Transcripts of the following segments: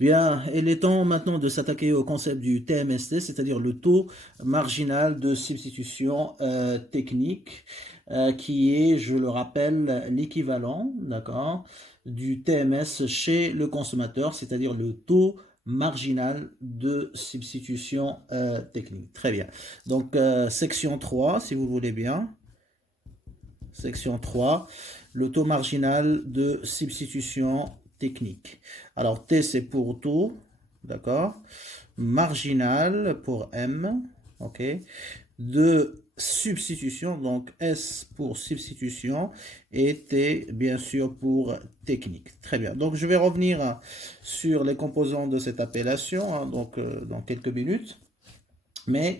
Bien, il est temps maintenant de s'attaquer au concept du TMST, c'est-à-dire le taux marginal de substitution technique, qui est, je le rappelle, l'équivalent, d'accord, du TMS chez le consommateur, c'est-à-dire le taux marginal de substitution technique. Très bien. Donc, section 3, si vous voulez bien. Section 3, le taux marginal de substitution technique. Alors, T, c'est pour taux, d'accord? Marginal pour M, ok? De substitution, donc S pour substitution et T, bien sûr, pour technique. Très bien. Donc, je vais revenir sur les composants de cette appellation, hein, donc, dans quelques minutes. Mais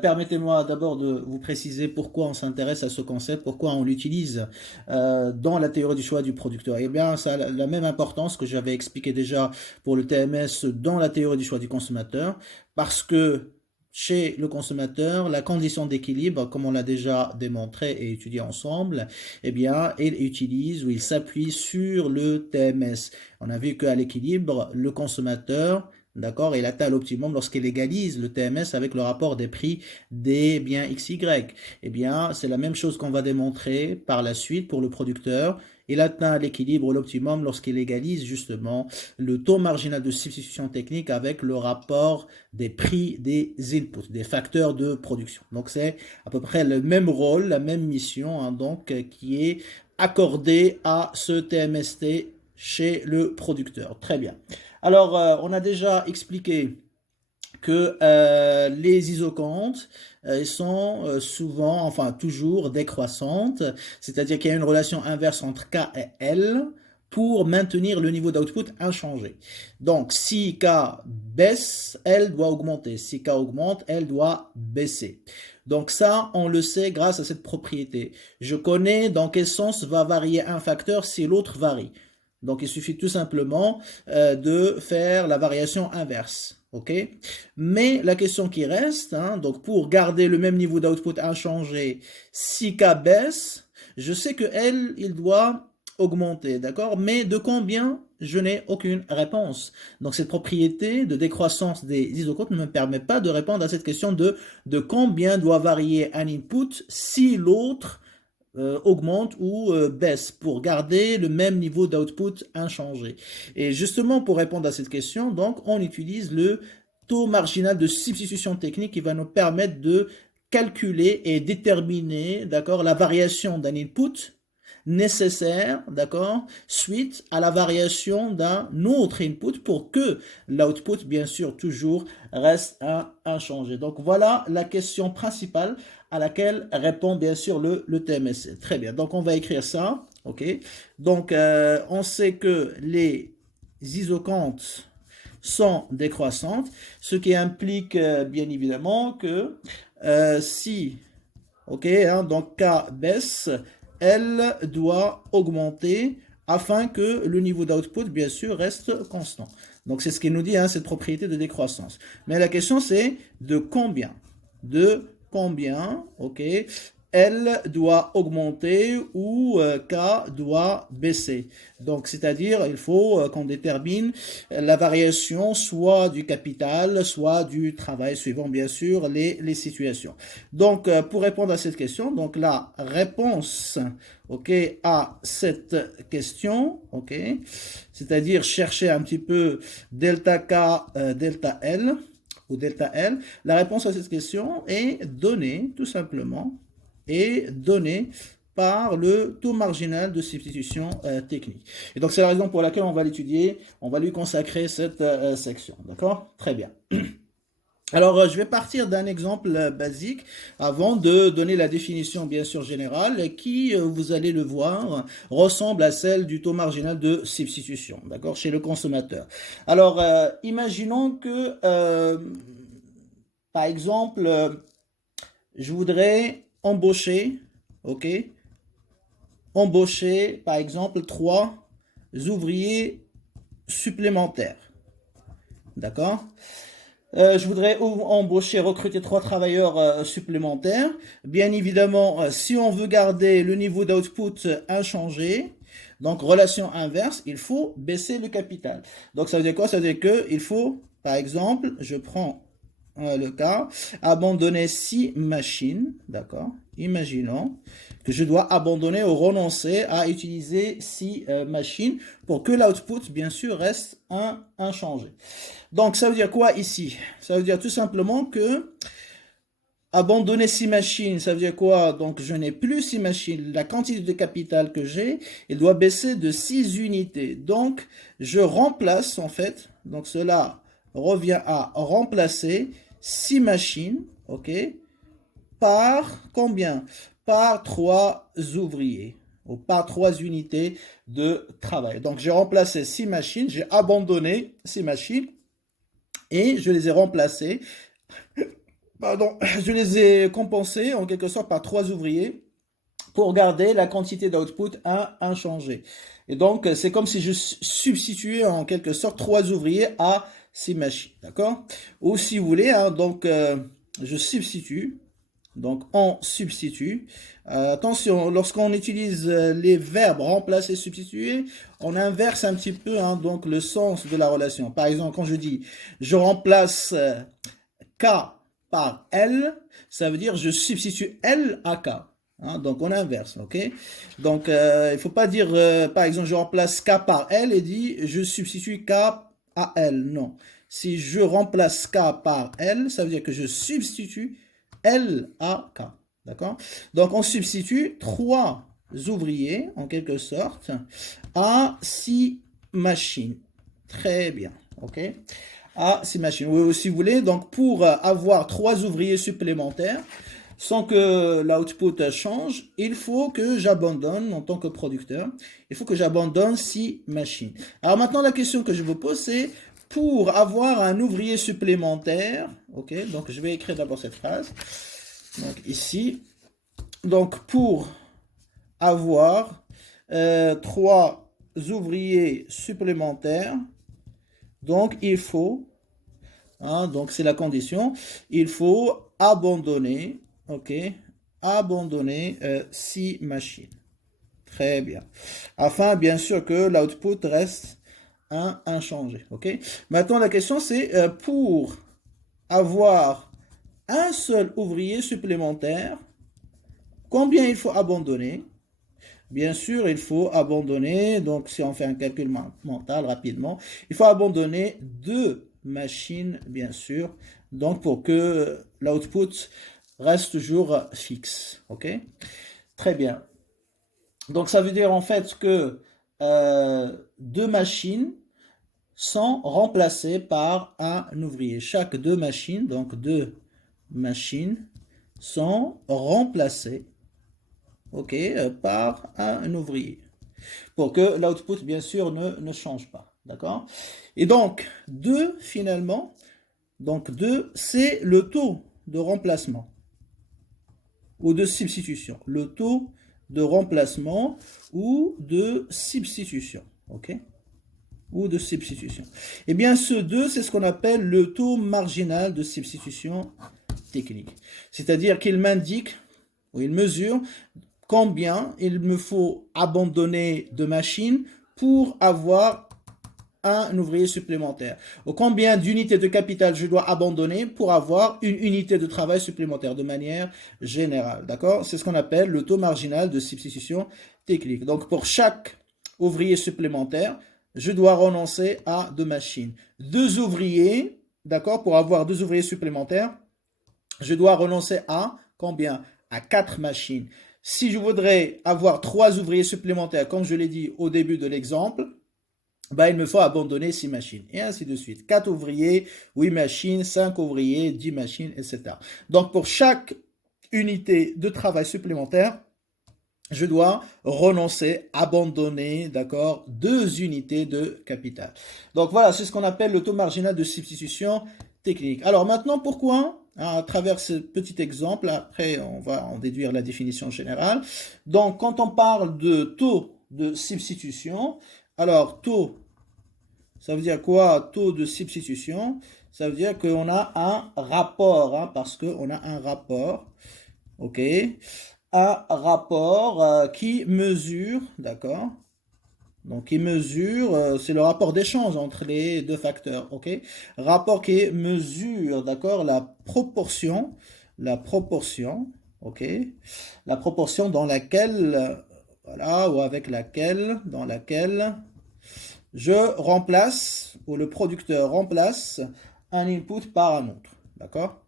permettez-moi d'abord de vous préciser pourquoi on s'intéresse à ce concept, pourquoi on l'utilise dans la théorie du choix du producteur. Eh bien, ça a la même importance que j'avais expliqué déjà pour le TMS dans la théorie du choix du consommateur, parce que chez le consommateur, la condition d'équilibre, comme on l'a déjà démontré et étudié ensemble, eh bien, il utilise ou il s'appuie sur le TMS. On a vu qu'à l'équilibre, le consommateur, d'accord, il atteint l'optimum lorsqu'il égalise le TMS avec le rapport des prix des biens XY. Eh bien, c'est la même chose qu'on va démontrer par la suite pour le producteur. Il atteint l'équilibre ou l'optimum lorsqu'il égalise justement le taux marginal de substitution technique avec le rapport des prix des inputs, des facteurs de production. Donc, c'est à peu près le même rôle, la même mission, hein, donc, qui est accordée à ce TMST chez le producteur. Très bien. Alors, on a déjà expliqué que les isocontes sont souvent, enfin toujours décroissantes, c'est-à-dire qu'il y a une relation inverse entre K et L pour maintenir le niveau d'output inchangé. Donc, si K baisse, L doit augmenter. Si K augmente, L doit baisser. Donc ça, on le sait grâce à cette propriété. Je connais dans quel sens va varier un facteur si l'autre varie. Donc, il suffit tout simplement de faire la variation inverse. OK? Mais la question qui reste, hein, donc pour garder le même niveau d'output inchangé, si K baisse, je sais que L, il doit augmenter, d'accord? Mais de combien? Je n'ai aucune réponse. Donc, cette propriété de décroissance des isocontes ne me permet pas de répondre à cette question de combien doit varier un input si l'autre augmente ou baisse pour garder le même niveau d'output inchangé. Et justement, pour répondre à cette question, donc, on utilise le taux marginal de substitution technique qui va nous permettre de calculer et déterminer, d'accord, la variation d'un input nécessaire, d'accord, suite à la variation d'un autre input pour que l'output, bien sûr, toujours reste inchangé. Donc, voilà la question principale à laquelle répond, bien sûr, le TMS. Très bien. Donc, on va écrire ça, ok. Donc, on sait que les isocontes sont décroissantes, ce qui implique, bien évidemment, que si, ok, hein, donc K baisse, elle doit augmenter afin que le niveau d'output, bien sûr, reste constant. Donc, c'est ce qu'il nous dit, hein, cette propriété de décroissance. Mais la question, c'est de combien? De combien, ok, L doit augmenter ou K doit baisser. Donc, c'est-à-dire, il faut qu'on détermine la variation soit du capital, soit du travail, suivant bien sûr les situations. Donc, pour répondre à cette question, donc la réponse, ok, à cette question, ok, c'est-à-dire chercher un petit peu delta K, delta L, ou delta L, la réponse à cette question est donnée, tout simplement, est donnée par le taux marginal de substitution technique. Et donc, c'est la raison pour laquelle on va l'étudier, on va lui consacrer cette section. D'accord? Très bien. Alors, je vais partir d'un exemple basique avant de donner la définition bien sûr générale qui, vous allez le voir, ressemble à celle du taux marginal de substitution, d'accord, chez le consommateur. Alors, imaginons que, par exemple, je voudrais embaucher, ok, embaucher, par exemple, 3 ouvriers supplémentaires, d'accord? Je voudrais embaucher, recruter 3 travailleurs supplémentaires. Bien évidemment, si on veut garder le niveau d'output inchangé, Donc, relation inverse, il faut baisser le capital. Donc, ça veut dire quoi? Ça veut dire qu'il faut, par exemple, je prends le cas, abandonner 6 machines, d'accord? Imaginons que je dois abandonner ou renoncer à utiliser 6 machines pour que l'output, bien sûr, reste inchangé. Donc, ça veut dire quoi ici? Ça veut dire tout simplement que abandonner 6 machines, ça veut dire quoi? Donc, je n'ai plus 6 machines. La quantité de capital que j'ai, il doit baisser de 6 unités. Donc, je remplace, en fait, donc cela revient à remplacer 6 machines, ok, par combien? Par 3 ouvriers, ou par 3 unités de travail. Donc, j'ai remplacé 6 machines, j'ai abandonné 6 machines, et je les ai remplacées, pardon, je les ai compensées en quelque sorte par 3 ouvriers pour garder la quantité d'output inchangée. Et donc, c'est comme si je substituais en quelque sorte 3 ouvriers à 6 machines, d'accord? Ou si vous voulez, hein, donc je substitue, donc on substitue. Attention, lorsqu'on utilise les verbes remplacer, substituer, on inverse un petit peu hein, donc le sens de la relation. Par exemple, quand je dis je remplace K par L, ça veut dire je substitue L à K. Hein, donc on inverse, ok? Donc il ne faut pas dire, par exemple, je remplace K par L et dit je substitue K à L. Non. Si je remplace K par L, ça veut dire que je substitue L à K. D'accord? Donc on substitue 3 ouvriers, en quelque sorte, à 6 machines. Très bien, ok? À 6 machines. Oui, si vous voulez, donc pour avoir 3 ouvriers supplémentaires, sans que l'output change, il faut que j'abandonne en tant que producteur, il faut que j'abandonne 6 machines. Alors maintenant, la question que je vous pose, c'est pour avoir un ouvrier supplémentaire, ok, donc je vais écrire d'abord cette phrase, donc ici, donc pour avoir 3 ouvriers supplémentaires, donc il faut, hein, donc c'est la condition, il faut abandonner, ok, abandonner 6 machines. Très bien. Afin, bien sûr, que l'output reste inchangé, ok. Maintenant, la question c'est pour avoir un seul ouvrier supplémentaire, combien il faut abandonner? Bien sûr, il faut abandonner, donc si on fait un calcul mental rapidement, il faut abandonner 2 machines, bien sûr, donc pour que l'output reste toujours fixe, ok? Très bien. Donc ça veut dire en fait que 2 machines sont remplacées par un ouvrier. Chaque 2 machines, donc 2 machines, sont remplacées, ok, par un ouvrier. Pour que l'output, bien sûr, ne change pas. D'accord? Et donc, 2, finalement, donc 2, c'est le taux de remplacement ou de substitution. Le taux de remplacement ou de substitution. OK? Ou de substitution. Eh bien, ce 2, c'est ce qu'on appelle le taux marginal de substitution technique. C'est-à-dire qu'il m'indique, ou il mesure, combien il me faut abandonner de machines pour avoir un ouvrier supplémentaire. Ou combien d'unités de capital je dois abandonner pour avoir une unité de travail supplémentaire de manière générale. D'accord? C'est ce qu'on appelle le taux marginal de substitution technique. Donc pour chaque ouvrier supplémentaire, je dois renoncer à 2 machines. 2 ouvriers, d'accord? Pour avoir 2 ouvriers supplémentaires, je dois renoncer à combien? À 4 machines. Si je voudrais avoir 3 ouvriers supplémentaires, comme je l'ai dit au début de l'exemple, ben, il me faut abandonner 6 machines, et ainsi de suite. 4 ouvriers, 8 machines, 5 ouvriers, 10 machines, etc. Donc, pour chaque unité de travail supplémentaire, je dois renoncer, abandonner, d'accord, 2 unités de capital. Donc, voilà, c'est ce qu'on appelle le taux marginal de substitution technique. Alors, maintenant, pourquoi? À travers ce petit exemple, après, on va en déduire la définition générale. Donc, quand on parle de taux de substitution, alors, taux, ça veut dire quoi? Taux de substitution, ça veut dire qu'on a un rapport, hein, parce qu'on a un rapport, ok? Un rapport qui mesure, d'accord? Donc, qui mesure, c'est le rapport d'échange entre les deux facteurs, ok? Rapport qui mesure, d'accord, la proportion, ok? La proportion dans laquelle, voilà, ou avec laquelle, dans laquelle je remplace, ou le producteur remplace un input par un autre, d'accord?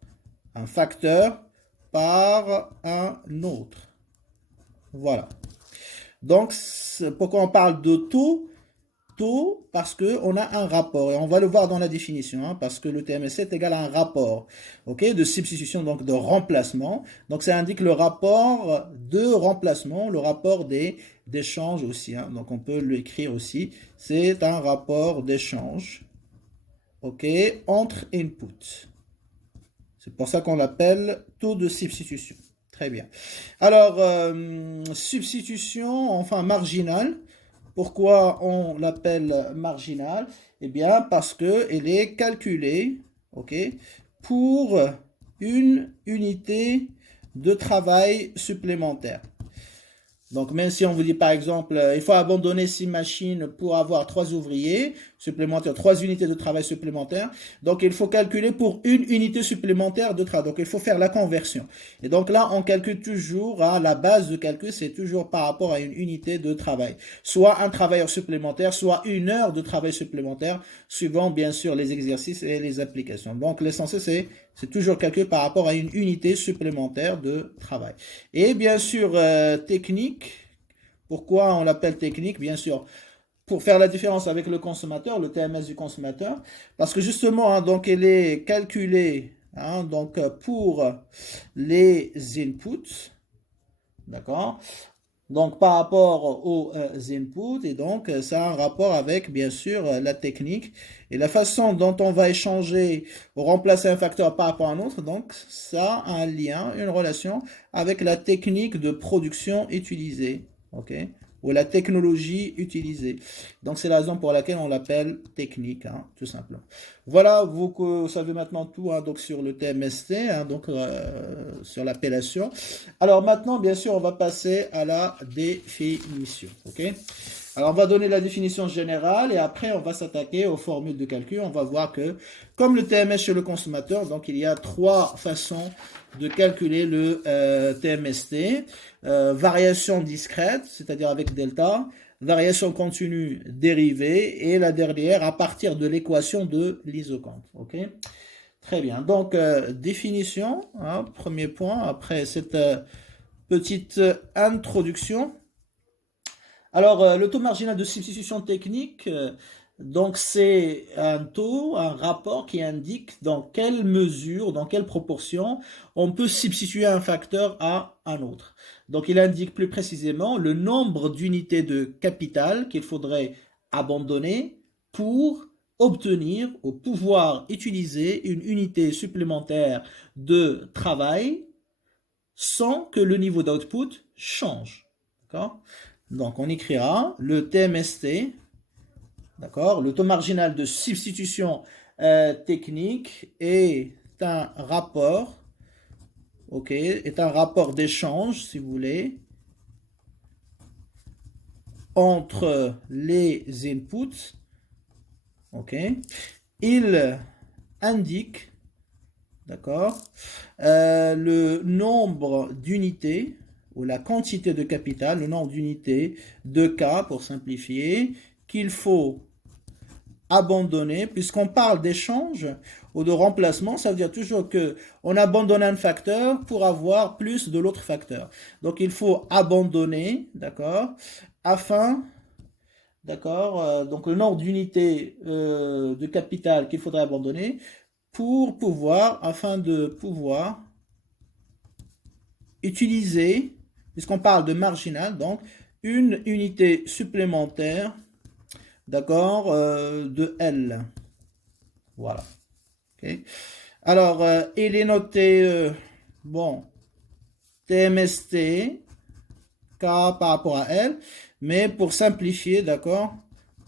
Un facteur par un autre. Voilà. Donc, pourquoi on parle de taux? Taux, parce qu'on a un rapport, et on va le voir dans la définition, hein, parce que le TMSC est égal à un rapport, ok, de substitution, donc de remplacement. Donc, ça indique le rapport de remplacement, le rapport d'échange aussi, hein. Donc, on peut l'écrire aussi. C'est un rapport d'échange, ok, entre inputs. C'est pour ça qu'on l'appelle taux de substitution. Très bien. Alors, substitution, enfin marginale. Pourquoi on l'appelle marginale? Eh bien, parce qu'elle est calculée, ok, pour une unité de travail supplémentaire. Donc, même si on vous dit par exemple, il faut abandonner 6 machines pour avoir 3 ouvriers supplémentaires, 3 unités de travail supplémentaires. Donc, il faut calculer pour une unité supplémentaire de travail. Donc, il faut faire la conversion. Et donc là, on calcule toujours, hein, la base de calcul, c'est toujours par rapport à une unité de travail. Soit un travailleur supplémentaire, soit une heure de travail supplémentaire, suivant bien sûr les exercices et les applications. Donc, l'essentiel, c'est toujours calculé par rapport à une unité supplémentaire de travail. Et bien sûr, technique. Pourquoi on l'appelle technique? Bien sûr, pour faire la différence avec le consommateur, le TMS du consommateur, parce que justement, hein, donc elle est calculée, hein, donc pour les inputs, d'accord? Donc par rapport aux inputs, et donc ça a un rapport avec bien sûr la technique et la façon dont on va échanger ou remplacer un facteur par rapport à un autre. Donc ça a un lien, une relation avec la technique de production utilisée, ok, ou la technologie utilisée. Donc c'est la raison pour laquelle on l'appelle technique, hein, tout simplement. Voilà, vous savez maintenant tout, hein, donc sur le TMST, hein, donc sur l'appellation. Alors maintenant, bien sûr, on va passer à la définition. Ok? Alors on va donner la définition générale et après on va s'attaquer aux formules de calcul. On va voir que, comme le TMS chez le consommateur, donc il y a 3 façons de calculer le TMST. Variation discrète, c'est-à-dire avec delta, variation continue dérivée et la dernière à partir de l'équation de l'isocante. Ok? Très bien. Donc, définition, hein, premier point, après cette petite introduction. Alors, le taux marginal de substitution technique, donc c'est un taux, un rapport qui indique dans quelle mesure, dans quelle proportion on peut substituer un facteur à un autre. Donc, il indique plus précisément le nombre d'unités de capital qu'il faudrait abandonner pour obtenir ou pouvoir utiliser une unité supplémentaire de travail sans que le niveau d'output change. D'accord? Donc on écrira le TMST, d'accord? Le taux marginal de substitution technique est un rapport, ok, est un rapport d'échange, si vous voulez, entre les inputs, ok. Il indique, d'accord, le nombre d'unités ou la quantité de capital, le nombre d'unités de cas pour simplifier, qu'il faut abandonner, puisqu'on parle d'échange ou de remplacement, ça veut dire toujours que on abandonne un facteur pour avoir plus de l'autre facteur. Donc il faut abandonner, d'accord, afin, d'accord, donc le nombre d'unités de capital qu'il faudrait abandonner pour pouvoir, afin de pouvoir utiliser, puisqu'on parle de marginal, donc une unité supplémentaire, d'accord, de L. Voilà. Okay. Alors, il est noté, bon, TMST, K par rapport à L, mais pour simplifier, d'accord,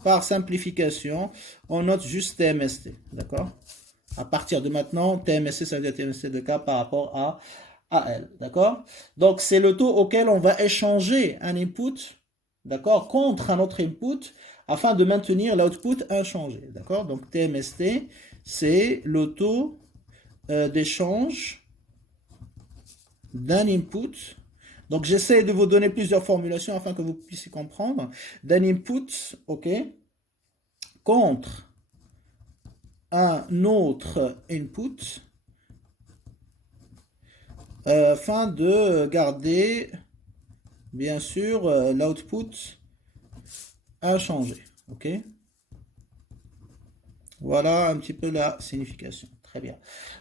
par simplification, on note juste TMST, d'accord. À partir de maintenant, TMST, ça veut dire TMST de K par rapport à L, d'accord. Donc, c'est le taux auquel on va échanger un input, d'accord, contre un autre input afin de maintenir l'output inchangé, d'accord? Donc TMST, c'est le taux d'échange d'un input. Donc j'essaie de vous donner plusieurs formulations afin que vous puissiez comprendre. D'un input, ok, contre un autre input afin de garder, bien sûr, l'output inchangé. Ok? Voilà un petit peu la signification. Très bien.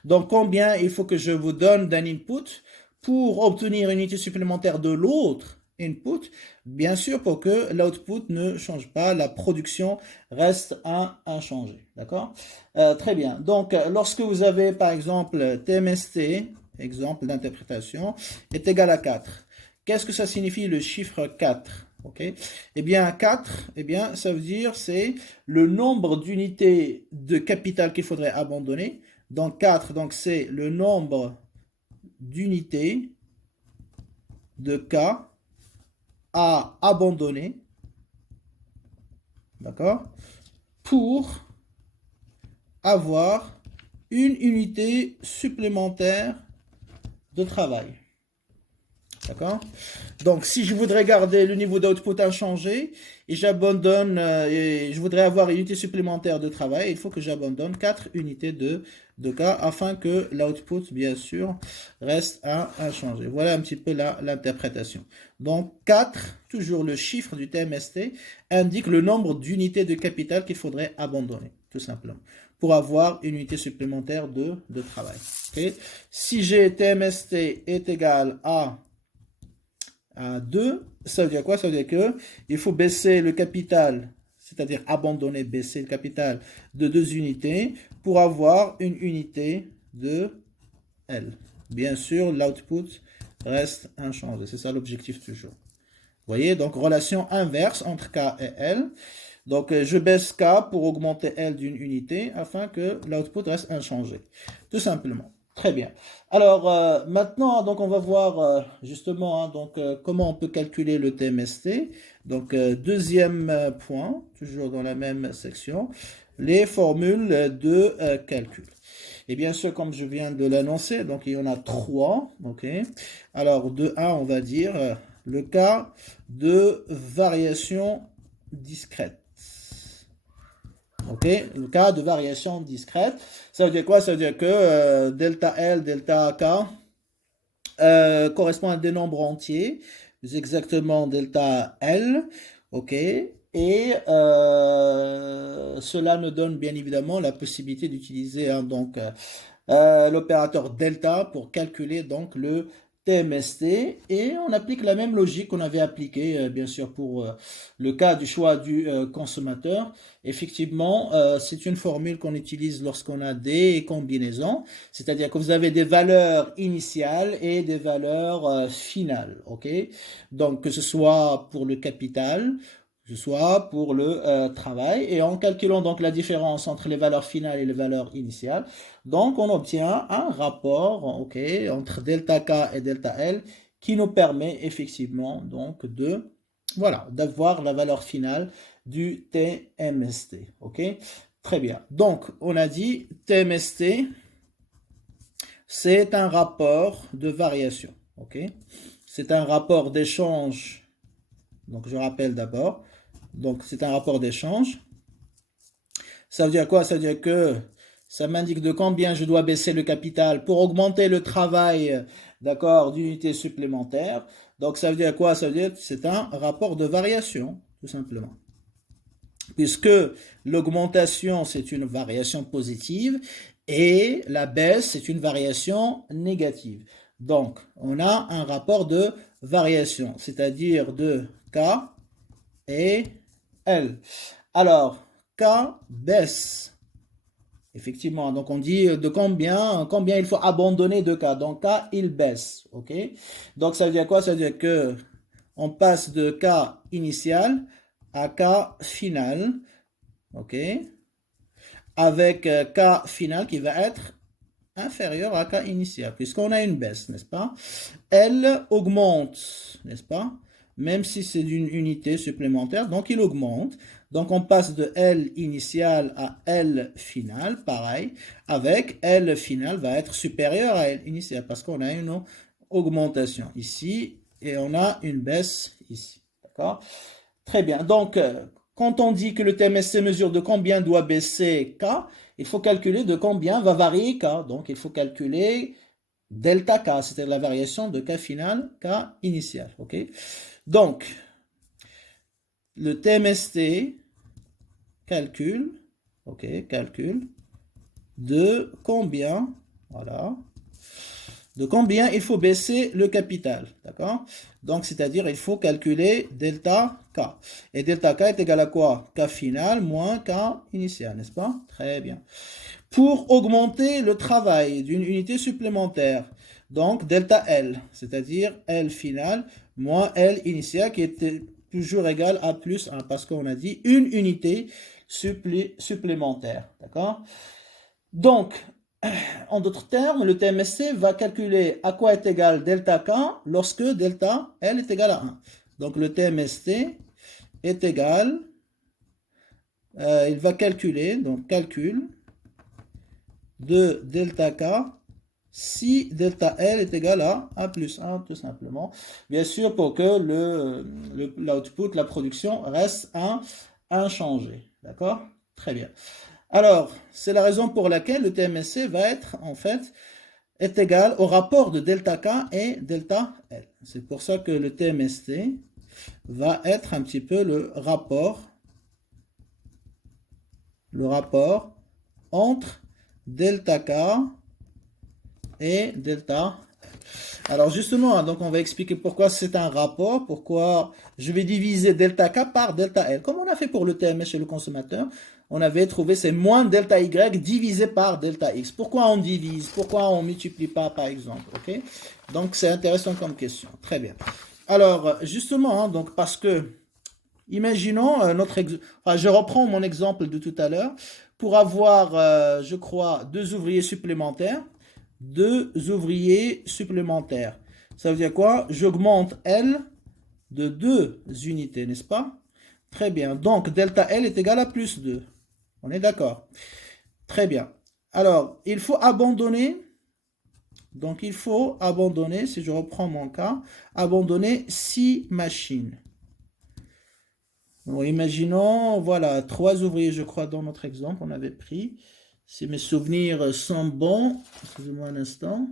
Donc, combien il faut que je vous donne d'un input pour obtenir une unité supplémentaire de l'autre input? Bien sûr, pour que l'output ne change pas, la production reste inchangée. D'accord? Très bien. Donc, lorsque vous avez, par exemple, TMST, exemple d'interprétation, est égal à 4. Qu'est-ce que ça signifie le chiffre 4? Ok. Eh bien, 4, eh bien, ça veut dire c'est le nombre d'unités de capital qu'il faudrait abandonner. Donc 4, donc c'est le nombre d'unités de K à abandonner, d'accord, pour avoir une unité supplémentaire de travail. D'accord? Donc, si je voudrais garder le niveau d'output inchangé et j'abandonne, et je voudrais avoir une unité supplémentaire de travail, il faut que j'abandonne 4 unités de cas afin que l'output, bien sûr, reste inchangé. Voilà un petit peu l'interprétation. Donc, 4, toujours le chiffre du TMST, indique le nombre d'unités de capital qu'il faudrait abandonner, tout simplement, pour avoir une unité supplémentaire de travail. Okay? Si j'ai TMST est égal à 2, ça veut dire quoi? Ça veut dire que il faut baisser le capital, c'est-à-dire abandonner, baisser le capital de 2 unités pour avoir une unité de L. Bien sûr, l'output reste inchangé. C'est ça l'objectif toujours. Vous voyez, donc relation inverse entre K et L. Donc, je baisse K pour augmenter L d'une unité afin que l'output reste inchangé. Tout simplement. Très bien. Alors, maintenant, donc, on va voir justement donc, comment on peut calculer le TMST. Donc, deuxième point, toujours dans la même section, les formules de calcul. Et bien sûr, comme je viens de l'annoncer, donc il y en a 3. Ok. Alors, de 1, on va dire le cas de variation discrète. Ok, le cas de variation discrète, ça veut dire quoi? Ça veut dire que delta L, delta K correspond à des nombres entiers, plus exactement delta L, ok, et cela nous donne bien évidemment la possibilité d'utiliser donc l'opérateur delta pour calculer donc le TMST et on applique la même logique qu'on avait appliquée bien sûr pour le cas du choix du consommateur. Effectivement, c'est une formule qu'on utilise lorsqu'on a des combinaisons, c'est-à-dire que vous avez des valeurs initiales et des valeurs finales, ok? Donc que ce soit pour le capital, que ce soit pour le travail, et en calculant donc la différence entre les valeurs finales et les valeurs initiales, donc on obtient un rapport ok, entre delta K et delta L qui nous permet effectivement donc de voilà, d'avoir la valeur finale du TMST. Ok, très bien. Donc on a dit TMST, c'est un rapport de variation. Ok, c'est un rapport d'échange. Donc je rappelle d'abord. Donc c'est un rapport d'échange. Ça veut dire quoi? Ça veut dire que ça m'indique de combien je dois baisser le capital pour augmenter le travail, d'accord, d'unités supplémentaires. Donc ça veut dire quoi? Ça veut dire que c'est un rapport de variation, tout simplement. Puisque l'augmentation, c'est une variation positive et la baisse, c'est une variation négative. Donc, on a un rapport de variation, c'est-à-dire de K et L. Alors, K baisse. Effectivement, donc on dit de combien il faut abandonner de K. Donc K, il baisse. Ok. Donc ça veut dire quoi? Ça veut dire que on passe de K initial à K final. Ok. Avec K final qui va être inférieur à K initial, puisqu'on a une baisse, n'est-ce pas? Elle augmente, n'est-ce pas? même si c'est d'une unité supplémentaire, donc il augmente. Donc on passe de L initial à L final, pareil, avec L final va être supérieur à L initial, parce qu'on a une augmentation ici, et on a une baisse ici, d'accord? Très bien, donc quand on dit que le TMSC mesure de combien doit baisser K, il faut calculer de combien va varier K, donc il faut calculer delta K, c'est-à-dire la variation de K final, K initial, ok? Donc, le TMST calcule, ok, calcule de combien, voilà, de combien il faut baisser le capital, d'accord? Donc, c'est-à-dire, il faut calculer delta K. Et delta K est égal à quoi? K final moins K initial, n'est-ce pas? Très bien. Pour augmenter le travail d'une unité supplémentaire, donc delta L, c'est-à-dire L final moins L initial qui était toujours égal à plus 1, parce qu'on a dit une unité supplémentaire, d'accord? Donc, en d'autres termes, le TMSC va calculer à quoi est égal delta K lorsque delta L est égal à 1. Donc, le TMST est égal, il va calculer, donc calcul de delta K si delta L est égal à plus 1, tout simplement. Bien sûr, pour que l'output, la production, reste inchangé. D'accord? Très bien. Alors, c'est la raison pour laquelle le TMSC va être, en fait, est égal au rapport de delta K et delta L. C'est pour ça que le TMST va être un petit peu le rapport entre delta K et delta. Alors justement, donc on va expliquer pourquoi c'est un rapport, pourquoi je vais diviser delta K par delta L. Comme on a fait pour le TMS chez le consommateur, on avait trouvé c'est moins delta Y divisé par delta X. Pourquoi on divise? Pourquoi on ne multiplie pas par exemple? Ok. Donc c'est intéressant comme question. Très bien. Alors justement, hein, donc parce que imaginons je reprends mon exemple de tout à l'heure. Pour avoir, je crois, deux ouvriers supplémentaires. Ça veut dire quoi? J'augmente L de 2 unités, n'est-ce pas? Très bien. Donc, delta L est égal à plus 2. On est d'accord? Très bien. Alors, il faut abandonner. Donc, il faut abandonner, si je reprends mon cas, abandonner 6 machines. Bon, imaginons, voilà, 3 ouvriers, je crois, dans notre exemple, on avait pris. Si mes souvenirs sont bons, excusez-moi un instant.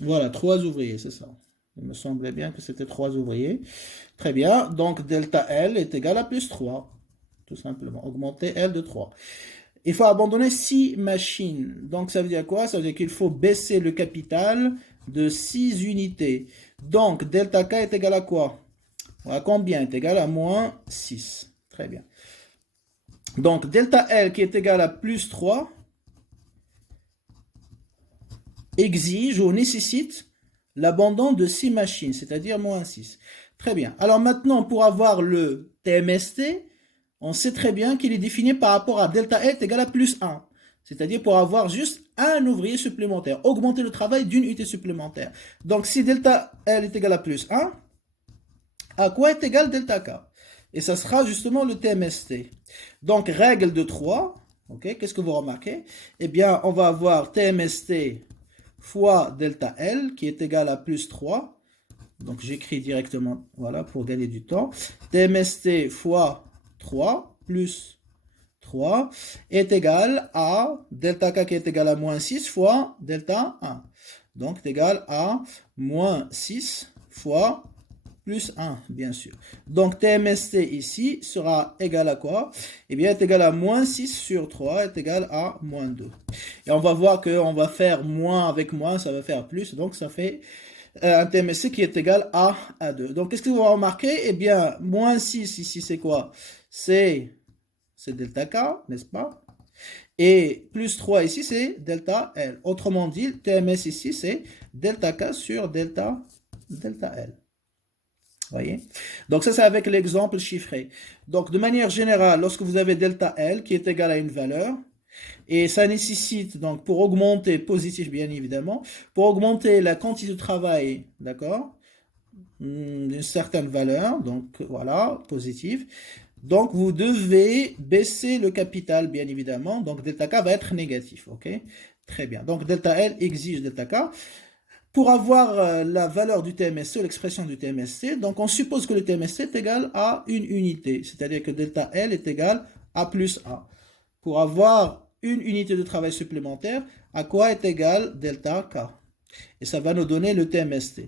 Voilà, 3 ouvriers, c'est ça. Il me semblait bien que c'était 3 ouvriers. Très bien, donc delta L est égal à plus 3. Tout simplement, augmenter L de 3. Il faut abandonner 6 machines. Donc ça veut dire quoi? Ça veut dire qu'il faut baisser le capital de 6 unités. Donc delta K est égal à quoi? À combien? Est égal à moins 6. Très bien. Donc, delta L qui est égal à plus 3 exige ou nécessite l'abandon de 6 machines, c'est-à-dire moins 6. Très bien. Alors maintenant, pour avoir le TMST, on sait très bien qu'il est défini par rapport à delta L est égal à plus 1. C'est-à-dire pour avoir juste un ouvrier supplémentaire, augmenter le travail d'une unité supplémentaire. Donc, si delta L est égal à plus 1, à quoi est égal delta K? Et ça sera justement le TMST. Donc, règle de 3. Ok, qu'est-ce que vous remarquez? Eh bien, on va avoir TMST fois delta L qui est égal à plus 3. Donc, j'écris directement, voilà, pour gagner du temps. TMST fois 3 plus 3 est égal à delta K qui est égal à moins 6 fois delta 1. Donc, c'est égal à moins 6 fois plus 1, bien sûr. Donc, TMST ici sera égal à quoi? Eh bien, est égal à moins 6 sur 3 est égal à moins 2. Et on va voir qu'on va faire moins avec moins, ça va faire plus. Donc, ça fait un TMST qui est égal à 2. Donc, qu'est-ce que vous remarquez? Eh bien, moins 6 ici, c'est quoi? C'est delta K, n'est-ce pas? Et plus 3 ici, c'est delta L. Autrement dit, TMS ici, c'est delta K sur delta L. Voyez? Donc ça, c'est avec l'exemple chiffré. Donc de manière générale, lorsque vous avez delta L qui est égal à une valeur, et ça nécessite, donc pour augmenter, positif bien évidemment, pour augmenter la quantité de travail, d'accord? d'une certaine valeur, donc voilà, positive. Donc vous devez baisser le capital, bien évidemment. Donc delta K va être négatif, ok? Très bien. Donc delta L exige delta K. Pour avoir la valeur du TMSC, l'expression du TMSC, donc on suppose que le TMSC est égal à une unité, c'est-à-dire que delta L est égal à plus A. Pour avoir une unité de travail supplémentaire, à quoi est égal delta K? Et ça va nous donner le TMST.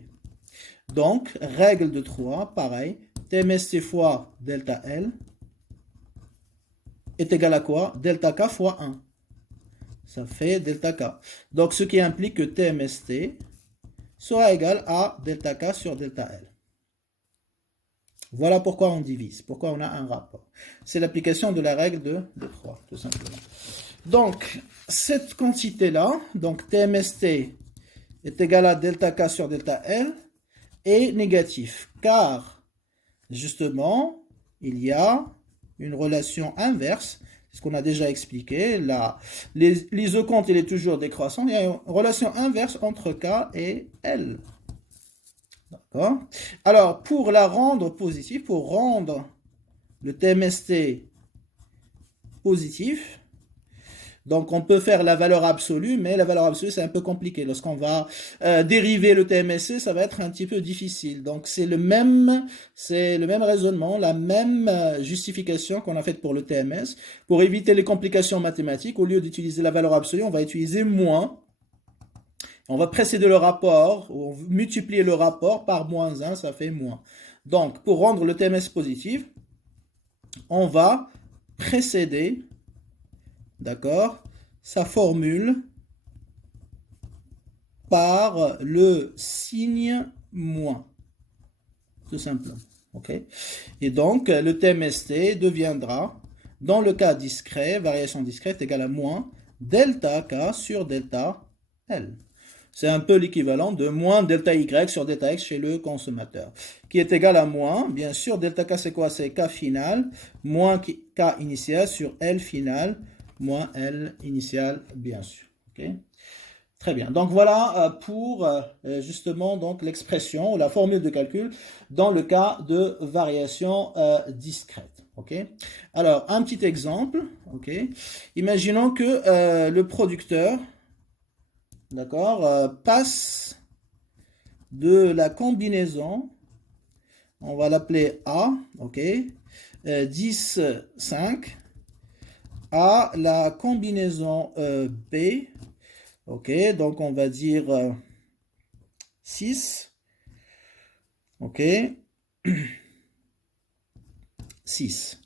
Donc, règle de 3, pareil, TMST fois delta L est égal à quoi? Delta K fois 1. Ça fait delta K. Donc, ce qui implique que TMST sera égal à delta K sur delta L. Voilà pourquoi on divise, pourquoi on a un rapport. C'est l'application de la règle de 3, tout simplement. Donc, cette quantité-là, donc TMST est égal à delta K sur delta L, est négatif, car, justement, il y a une relation inverse, c'est ce qu'on a déjà expliqué, l'isoconte il est toujours décroissant, il y a une relation inverse entre K et L. D'accord? Alors, pour la rendre positive, pour rendre le TMST positif, donc on peut faire la valeur absolue, mais la valeur absolue c'est un peu compliqué. Lorsqu'on va dériver le TMST, ça va être un petit peu difficile. Donc c'est le même raisonnement, la même justification qu'on a faite pour le TMS. Pour éviter les complications mathématiques, au lieu d'utiliser la valeur absolue, on va utiliser moins. On va précéder le rapport, ou multiplier le rapport par moins 1, ça fait moins. Donc, pour rendre le TMS positif, on va précéder, d'accord, sa formule par le signe moins, tout simplement. Ok? Et donc, le TMST deviendra, dans le cas discret, variation discrète égale à moins delta K sur delta L. C'est un peu l'équivalent de moins delta Y sur delta X chez le consommateur, qui est égal à moins, bien sûr, delta K c'est quoi? C'est K final, moins K initial sur L final, moins L initial, bien sûr. Okay? Très bien, donc voilà pour justement donc l'expression, la formule de calcul dans le cas de variation discrète. Okay? Alors, un petit exemple, okay? Imaginons que le producteur, d'accord, passe de la combinaison, on va l'appeler A, ok, 10, 5, à la combinaison B, ok, donc on va dire 6, ok, 6,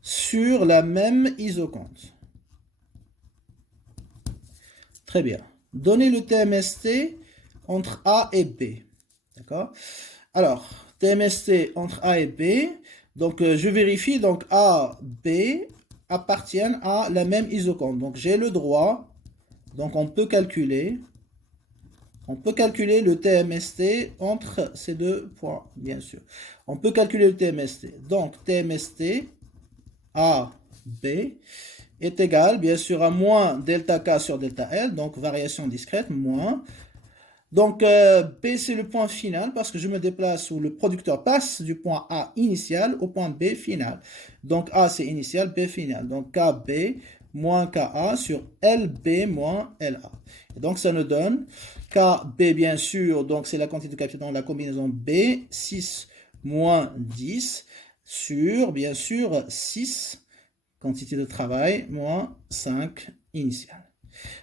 sur la même isoconte. Très bien. Donnez le TMST entre A et B. D'accord? Alors, TMST entre A et B. Donc, je vérifie. Donc, A, B appartiennent à la même isoconte. Donc, j'ai le droit. Donc, on peut calculer. On peut calculer le TMST entre ces deux points, bien sûr. On peut calculer le TMST. Donc, TMST A, B est égal, bien sûr, à moins delta K sur delta L, donc variation discrète, moins. Donc, B, c'est le point final, parce que je me déplace où le producteur passe du point A initial au point B final. Donc, A, c'est initial, B, final. Donc, KB moins KA sur LB moins LA. Et donc, ça nous donne KB, bien sûr, donc c'est la quantité de capital dans la combinaison B, 6 moins 10, sur, bien sûr, 6, quantité de travail, moins 5 initial.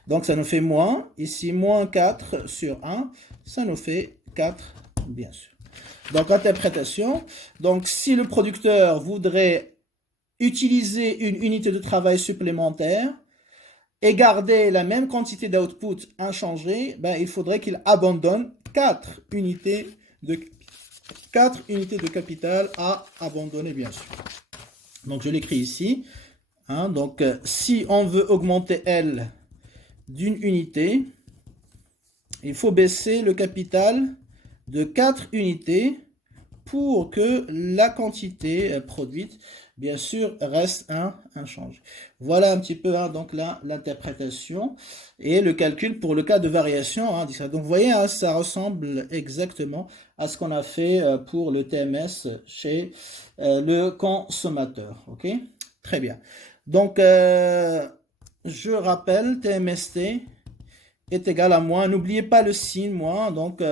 Donc, ça nous fait moins. Ici, moins 4 sur 1, ça nous fait 4, bien sûr. Donc, interprétation. Donc, si le producteur voudrait utiliser une unité de travail supplémentaire et garder la même quantité d'output inchangée, ben, il faudrait qu'il abandonne 4 unités de capital à abandonner, bien sûr. Donc, je l'écris ici. Hein, donc, si on veut augmenter L d'une unité, il faut baisser le capital de 4 unités pour que la quantité produite bien sûr, reste inchangé. Voilà un petit peu hein, donc là l'interprétation et le calcul pour le cas de variation. Hein, donc vous voyez, hein, ça ressemble exactement à ce qu'on a fait pour le TMS chez le consommateur. Ok, très bien. Donc, je rappelle, TMST est égal à moins. N'oubliez pas le signe moins. Donc,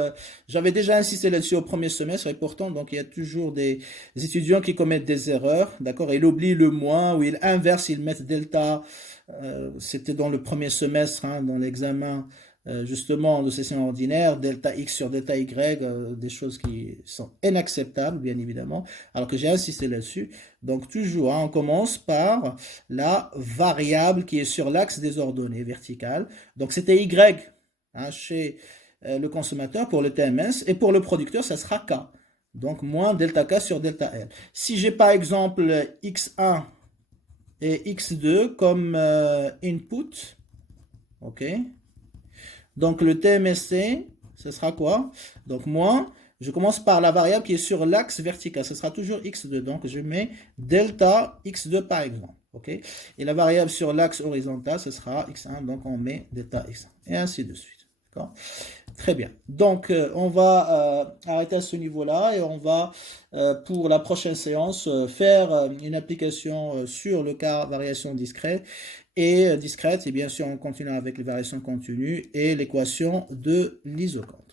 j'avais déjà insisté là-dessus au premier semestre et pourtant, donc, il y a toujours des étudiants qui commettent des erreurs, d'accord? Ils oublient le moins ou ils inversent, ils mettent delta. C'était dans le premier semestre, hein, dans l'examen justement de session ordinaire, delta x sur delta y, des choses qui sont inacceptables, bien évidemment, alors que j'ai insisté là-dessus. Donc, toujours, hein, on commence par la variable qui est sur l'axe des ordonnées verticales. Donc, c'était y hein, chez le consommateur pour le TMS et pour le producteur, ça sera k. Donc, moins delta k sur delta l. Si j'ai par exemple x1 et x2 comme input, ok. Donc, le TMSC, ce sera quoi? Donc, moins, je commence par la variable qui est sur l'axe vertical. Ce sera toujours x2. Donc, je mets delta x2 par exemple. Ok? Et la variable sur l'axe horizontal, ce sera x1. Donc, on met delta x1. Et ainsi de suite. D'accord? Très bien. Donc, on va arrêter à ce niveau-là et on va, pour la prochaine séance, faire une application sur le cas variation discrète et discrète. Et bien sûr, on continue avec les variations continues et l'équation de l'isocorde.